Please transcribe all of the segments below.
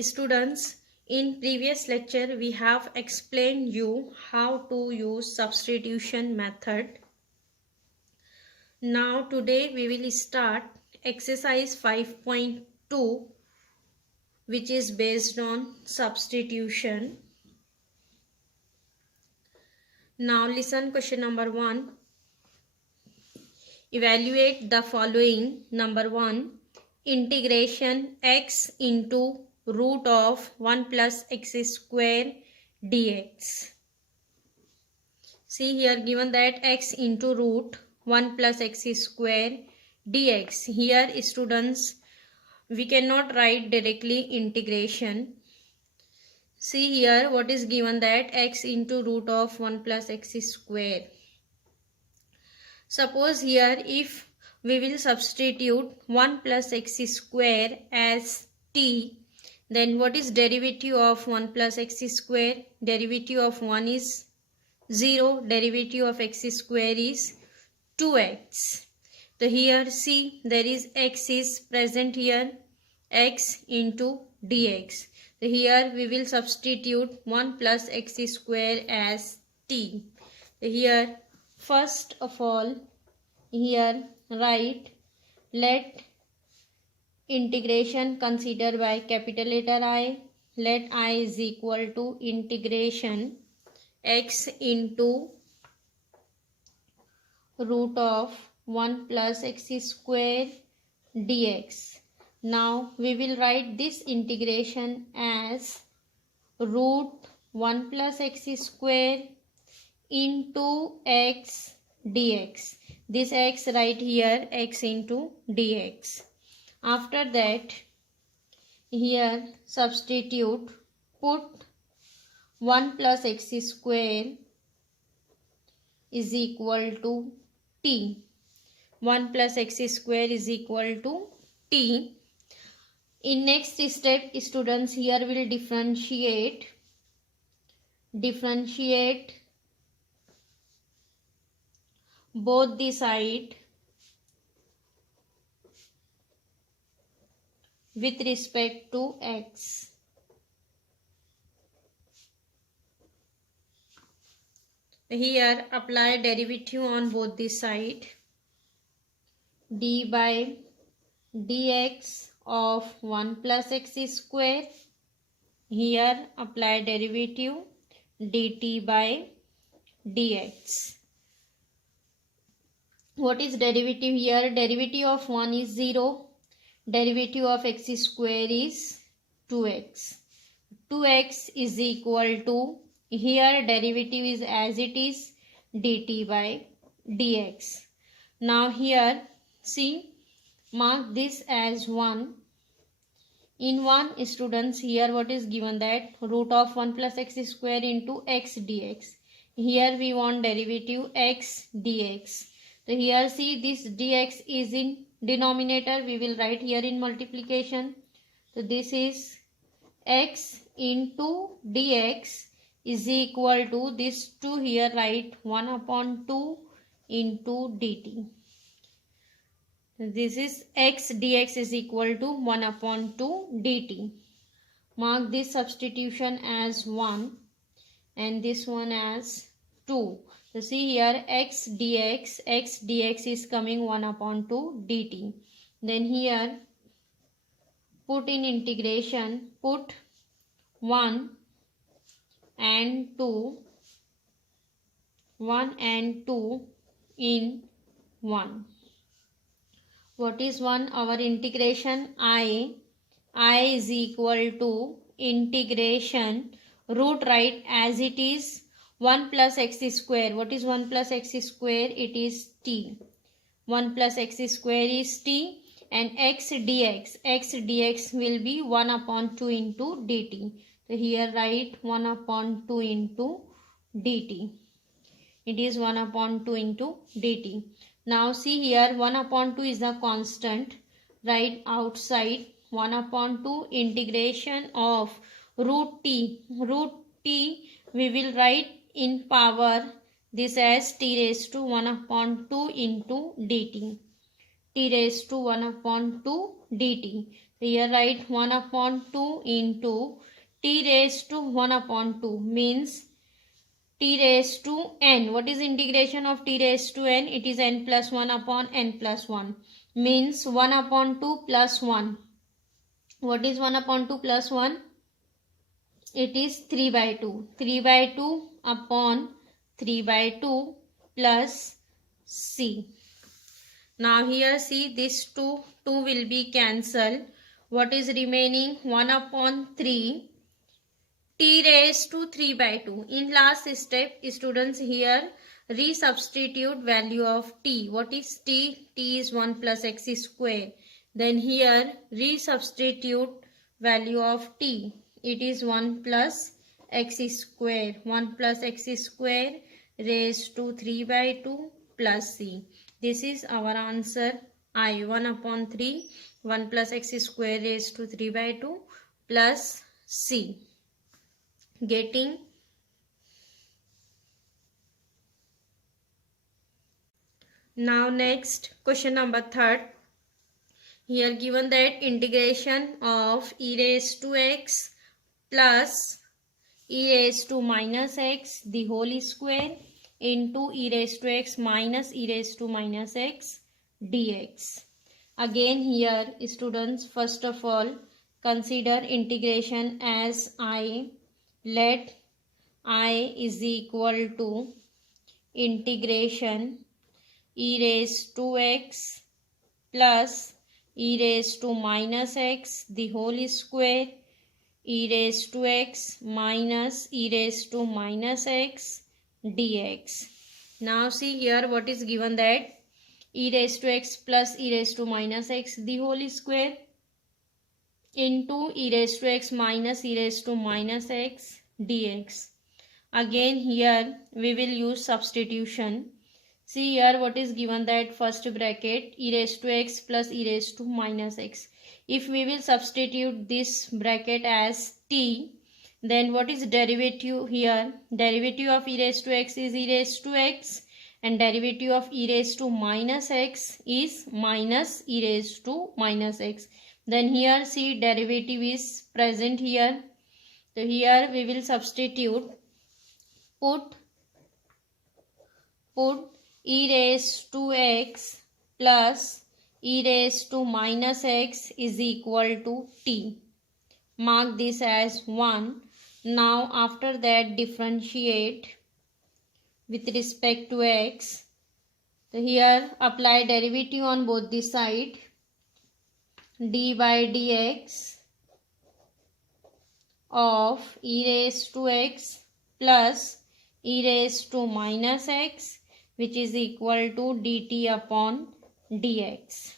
Students, in previous lecture we have explained you how to use substitution method. Now today we will start exercise 5.2, which is based on substitution. Now listen question number 1. Evaluate the following. Number 1, integration x into root of 1 plus x square dx. See here given that x into root 1 plus x square dx. Here students, we cannot write directly integration. See here what is given, that x into root of 1 plus x square. Suppose here if we will substitute 1 plus x square as t, then what is derivative of 1 plus x square? Derivative of 1 is 0, derivative of x square is 2x. So here see there is x is present here, x into dx. So here we will substitute 1 plus x square as t. So here first of all here write, let integration consider by capital letter I. Let I is equal to integration x into root of 1 plus x square dx. Now we will write this integration as root 1 plus x square into x dx. This x right here, x into dx. After that here substitute, put 1 plus x square is equal to t. 1 plus x square is equal to t. In next step students, here will differentiate both the side with respect to x. Here apply derivative on both the side. D by dx of 1 plus x square. Here apply derivative dt by dx. What is derivative here? Derivative of 1 is 0. Derivative of x square is 2x. 2x is equal to, here derivative is as it is, dt by dx. Now here see, mark this as 1. In 1 students, here what is given, that root of 1 plus x square into x dx. Here we want derivative x dx. So here see this dx is in denominator, we will write here in multiplication. So this is x into dx is equal to, this 2 here write 1 upon 2 into dt. This is x dx is equal to 1 upon 2 dt. Mark this substitution as 1 and this one as 2. So see here x dx is coming 1 upon 2 dt. Then here put in integration, put 1 and 2 in 1. What is 1? Our integration I is equal to integration root, right, as it is 1 plus x square. What is 1 plus x square? It is t. 1 plus x square is t, and x dx will be 1 upon 2 into dt. So here write 1 upon 2 into dt. It is 1 upon 2 into dt. Now see here 1 upon 2 is a constant. Write outside 1 upon 2 integration of root t. Root t we will write in power this as t raised to 1 upon 2 into dt. T raised to 1 upon 2 dt. Here write 1 upon 2 into t raised to 1 upon 2 means t raised to n. What is integration of t raised to n? It is n plus 1 upon n plus 1 means 1 upon 2 plus 1. What is 1 upon 2 plus 1? It is 3 by 2. 3 by 2 upon 3 by 2 plus c. Now here see this 2 will be cancelled. What is remaining? 1 upon 3 t raised to 3 by 2. In last step, students here resubstitute value of t. What is t? T is 1 plus x square. Then here resubstitute value of t. It is 1 plus x square. 1 plus x square raised to 3 by 2 plus c. This is our answer I. 1 upon 3. 1 plus x square raised to 3 by 2 plus c. Getting? Now next question number 3. Here given that integration of e raised to x plus e raised to minus x the whole square into e raised to x minus e raised to minus x dx. Again here students, first of all consider integration as I. Let I is equal to integration e raised to x plus e raised to minus x the whole square e raised to x minus e raised to minus x dx. Now see here what is given, that e raised to x plus e raised to minus x the whole square into e raised to x minus e raised to minus x dx. Again here we will use substitution. See here what is given, that first bracket e raised to x plus e raised to minus x. If we will substitute this bracket as t, then what is derivative here? Derivative of e raised to x is e raised to x and derivative of e raised to minus x is minus e raised to minus x. Then here see derivative is present here. So here we will substitute, put e raised to x plus e raised to minus x is equal to t. Mark this as 1. Now after that differentiate with respect to x. So here apply derivative on both the side. D by dx of e raised to x plus e raised to minus x, which is equal to dt upon dx.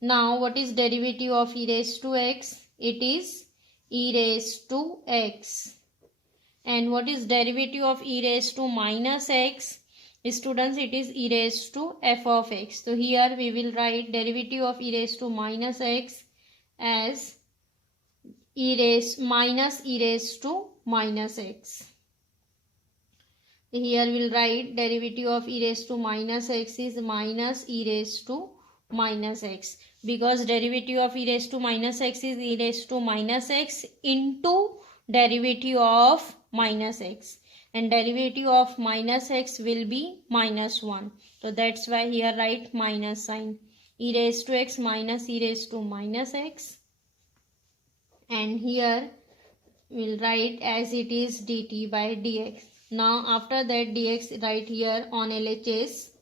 Now what is derivative of e raised to x? It is e raised to x. And what is derivative of e raised to minus x? Students, it is e raised to f of x. So here we will write derivative of e raised to minus x as e raised to minus x. Here we will write derivative of e raised to minus x is minus e raised to minus x, because derivative of e raised to minus x is e raised to minus x into derivative of minus x, and derivative of minus x will be minus 1. So that's why here write minus sign. E raised to x minus e raised to minus x, and here we'll write as it is dt by dx. Now after that dx write here on LHS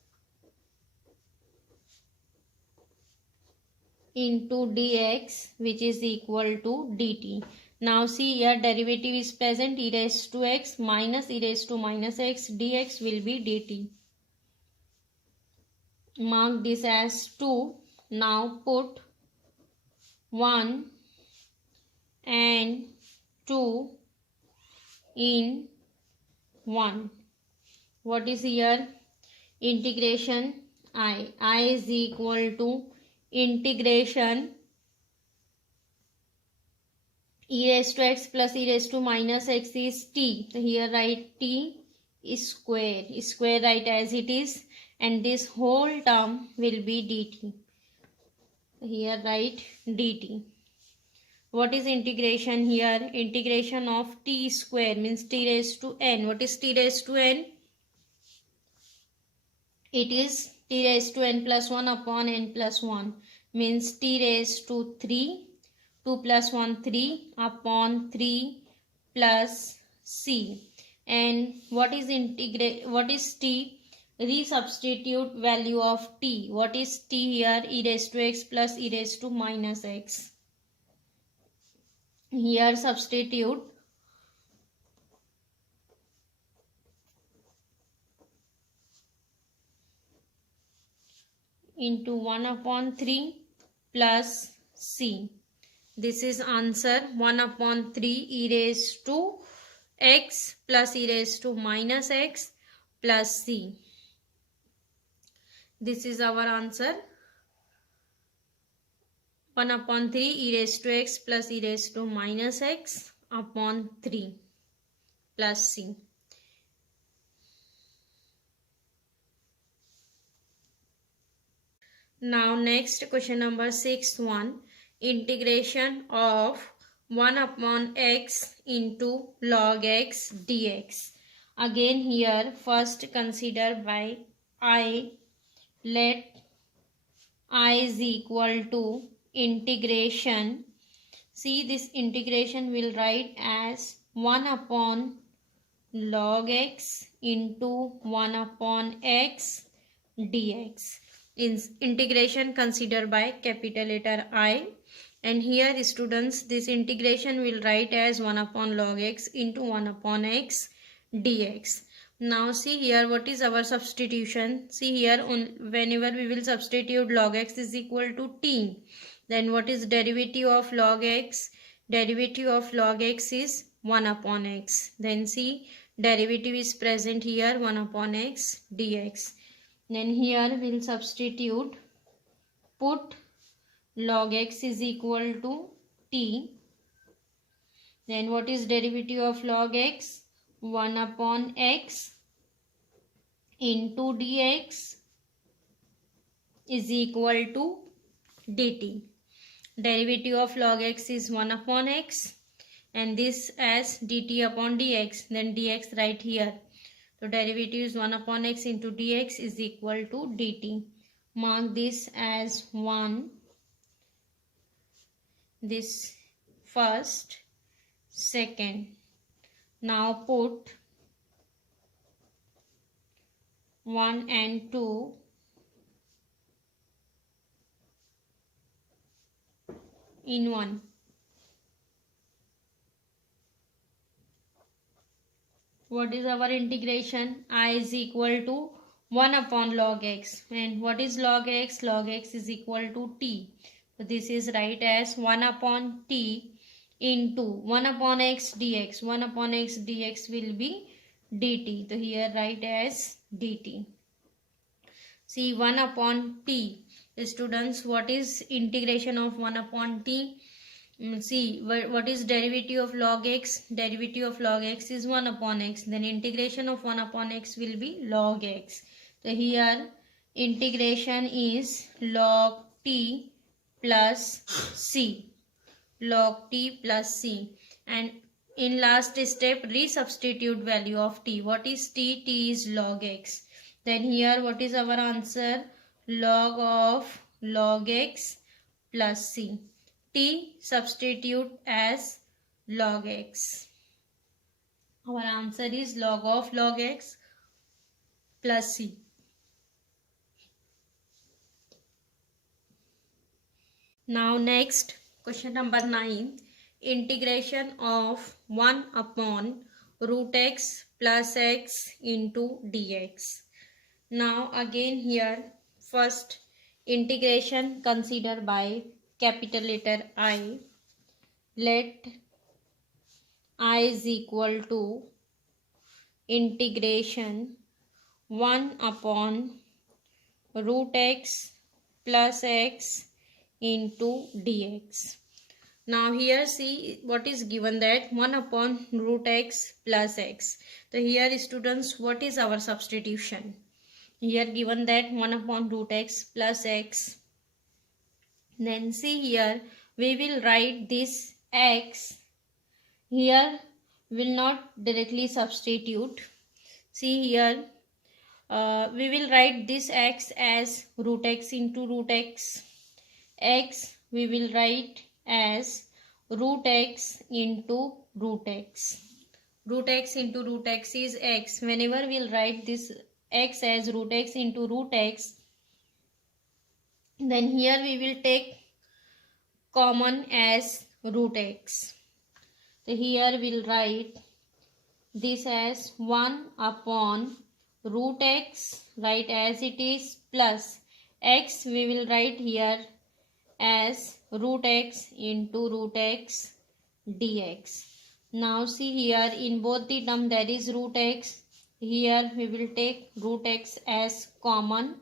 into dx, which is equal to dt. Now see here derivative is present, e raised to x minus e raised to minus x dx will be dt. Mark this as 2. Now put 1 and 2 in 1. What is here? Integration I. I is equal to integration e raised to x plus e raised to minus x is t. So here write t square. Square write as it is, and this whole term will be dt. Here write dt. What is integration here? Integration of t square means t raised to n. What is t raised to n? It is t raised to n plus 1 upon n plus 1 means t raised to 3. 2 plus 1 3 upon 3 plus c. And what is t? Resubstitute value of t. What is t here? E raised to x plus e raised to minus x. Here substitute into 1 upon 3 plus c. This is answer. 1 upon 3 e raised to x plus e raised to minus x plus c. This is our answer. 1 upon 3 e raised to x plus e raised to minus x upon 3 plus c. Now next question number 6 1. Integration of 1 upon x into log x dx. Again here first consider by I. Let I is equal to integration. See, this integration will write as 1 upon log x into 1 upon x dx. In integration consider by capital letter I, and here students this integration will write as 1 upon log x into 1 upon x dx. Now see here what is our substitution. See here whenever we will substitute log x is equal to t, then what is derivative of log x? Derivative of log x is 1 upon x. Then see derivative is present here 1 upon x dx. Then here we will substitute, put log x is equal to t. Then what is derivative of log x? 1 upon x into dx is equal to dt. Derivative of log x is 1 upon x and this as dt upon dx. Then dx right here. So derivative is 1 upon x into dx is equal to dt. Mark this as 1. This first, second. Now put 1 and 2 in 1. What is our integration? I is equal to 1 upon log x. And what is log x? Log x is equal to t. So this is right as 1 upon t into 1 upon x dx. 1 upon x dx will be dt. So here write as dt. See 1 upon t. Students, what is integration of 1 upon t? See what is derivative of log x? Derivative of log x is 1 upon x. Then integration of 1 upon x will be log x. So here integration is log t plus c. Log t plus c. And in last step resubstitute value of t. What is t? T is log x. Then here what is our answer? Log of log x plus c. T substitute as log x. Our answer is log of log x plus c. Now next question number 9. Integration of 1 upon root x plus x into dx. Now again here first integration consider by capital letter I. Let I is equal to integration 1 upon root x plus x into dx. Now here see what is given, that 1 upon root x plus x. So here students, what is our substitution? Here given that 1 upon root x plus x. Then see here we will write this x. Here will not directly substitute. See here, we will write this x as root x into root x. X we will write as root x into root x. Root x into root x is x. Whenever we'll write this x as root x into root x, then here we will take common as root x. So here we'll write this as 1 upon root x, write as it is, plus x we will write here as root x into root x dx. Now see here, in both the term there is root x. Here we will take root x as common.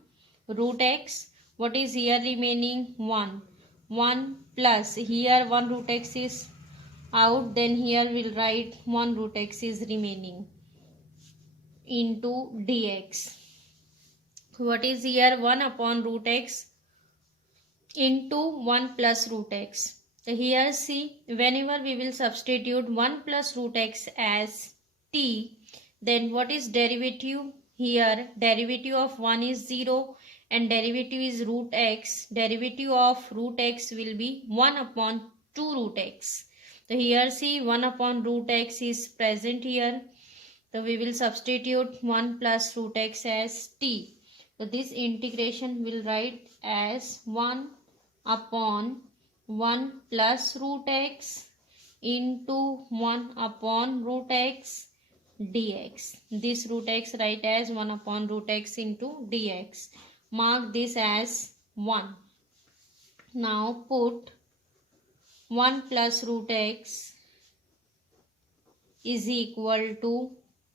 Root x, what is here remaining? 1. 1 plus, here 1 root x is out, then here we'll write 1 root x is remaining into dx. What is here? 1 upon root x into 1 plus root x. So here see, whenever we will substitute 1 plus root x as t, then what is derivative? Here derivative of 1 is 0 and derivative is root x. Derivative of root x will be 1 upon 2 root x. So here see, 1 upon root x is present here. So we will substitute 1 plus root x as t. So this integration will write as 1 upon 1 plus root x into 1 upon root x dx. This root x write as 1 upon root x into dx. Mark this as 1. Now put 1 plus root x is equal to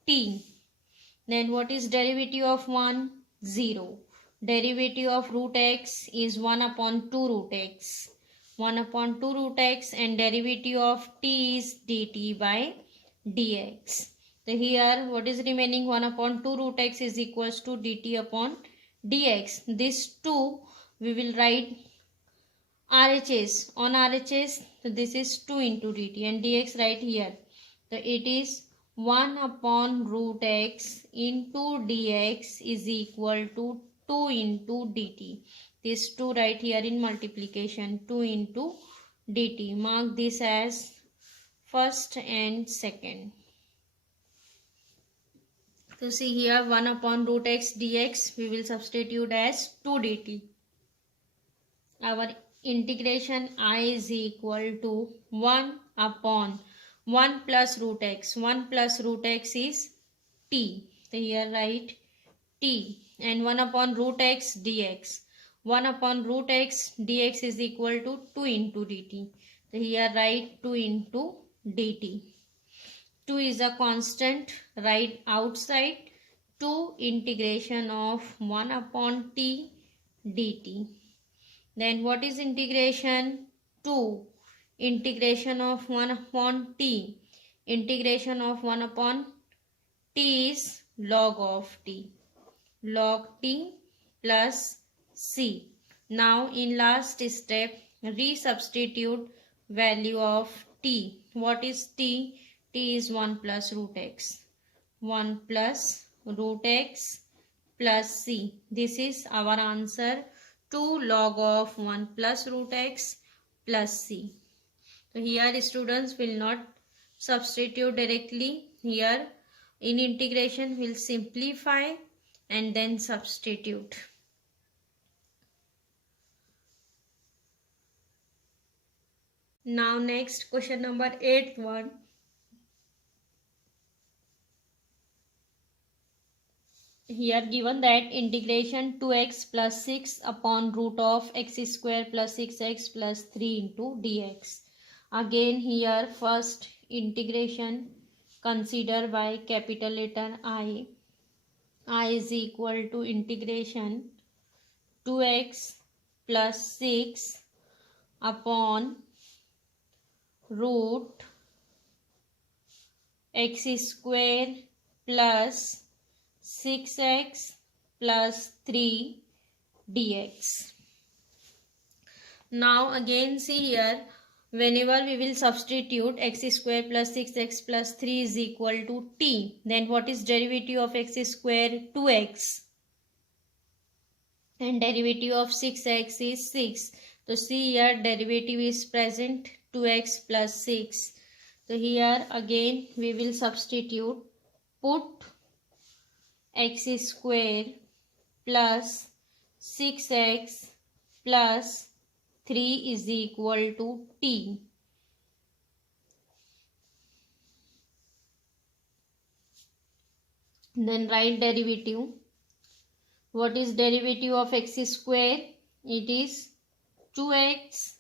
t. Then what is derivative of 1? 0. Derivative of root x is 1 upon 2 root x. 1 upon 2 root x, and derivative of t is dt by dx. So here what is remaining? 1 upon 2 root x is equals to dt upon dx. This 2 we will write RHS. On RHS, so this is 2 into dt and dx right here. So it is 1 upon root x into dx is equal to 2 into dt. This 2 right here in multiplication, 2 into dt. Mark this as first and second. So see here, 1 upon root x dx we will substitute as 2 dt. Our integration I is equal to 1 upon 1 plus root x. 1 plus root x is t. So here write t, and 1 upon root x dx. 1 upon root x dx is equal to 2 into dt. So here write 2 into dt. 2 is a constant, write outside. 2 integration of 1 upon t dt. Then what is integration? 2 integration of 1 upon t. Integration of 1 upon t is log of t. Log t plus c. Now in last step, resubstitute value of t. What is t? T is 1 plus root x. 1 plus root x plus c. This is our answer, 2 log of 1 plus root x plus c. So here students will not substitute directly. Here in integration will simplify and then substitute. Now next question number 8th one. Here given that integration 2x plus 6 upon root of x square plus 6x plus 3 into dx. Again here first integration consider by capital letter I. I is equal to integration 2x plus 6 upon root x square plus 6x plus 3 dx. Now again see here, whenever we will substitute x square plus 6x plus 3 is equal to t, then what is derivative of x square? 2x. And derivative of 6x is 6. So see here derivative is present, 2x plus 6. So here again we will substitute, put x square plus 6x plus 3 is equal to t. Then write derivative. What is derivative of x square? It is 2x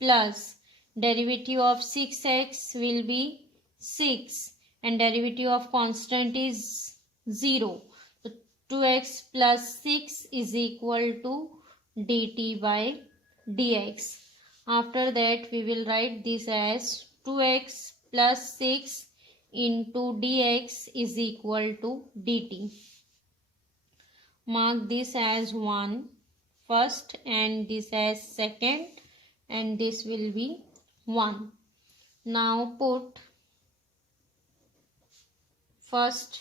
plus derivative of 6x will be 6 and derivative of constant is 0. So 2x plus 6 is equal to dt by dx. After that we will write this as 2x plus 6 into dx is equal to dt. Mark this as 1 first and this as second, and this will be 1. Now put first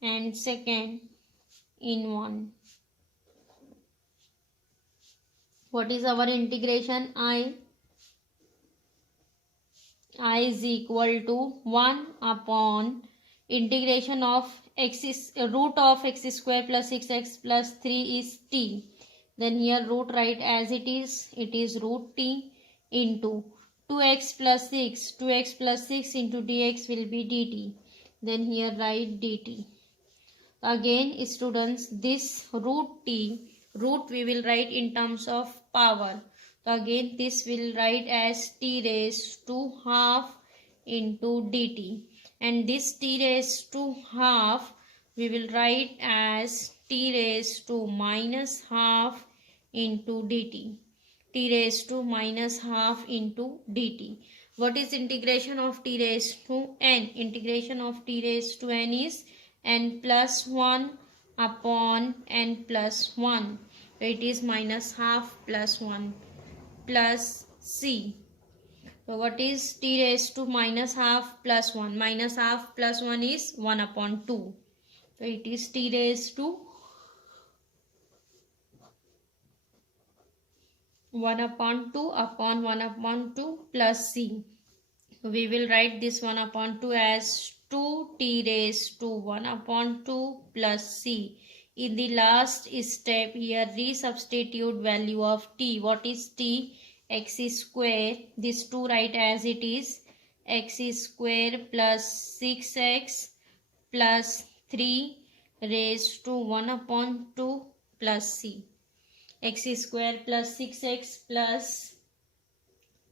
and second in 1. What is our integration? I is equal to 1 upon integration of root of x square plus 6x plus 3 is t. Then here root write as it is root t into 2x plus 6. 2x plus 6 into dx will be dt. Then here write dt. Again students, this root t, root we will write in terms of power. So again this will write as t raised to half into dt. And this t raised to half we will write as t raised to minus half into dt. T raised to minus half into dt. What is integration of t raised to n? Integration of t raised to n is n plus 1 upon n plus 1. It is minus half plus 1 plus c. So what is t raised to minus half plus 1? Minus half plus 1 is 1 upon 2. So it is t raised to 1 upon 2 upon 1 upon 2 plus c. So we will write this 1 upon 2 as 2t raised to 1 upon 2 plus c. In the last step here resubstitute value of t. What is t? X square, this 2 write as it is, x square plus 6x plus 3 raised to 1 upon 2 plus c. X square plus 6x plus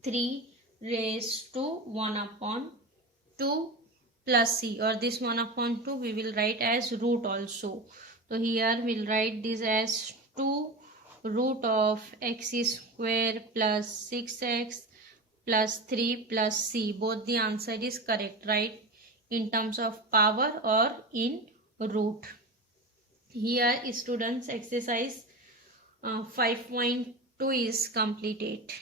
3 raised to 1 upon 2 plus c, or this 1 upon 2 we will write as root also. So here we'll write this as 2 root of x square plus 6x plus 3 plus c. Both the answer is correct, right? In terms of power or in root. Here students exercise 5.2 is completed.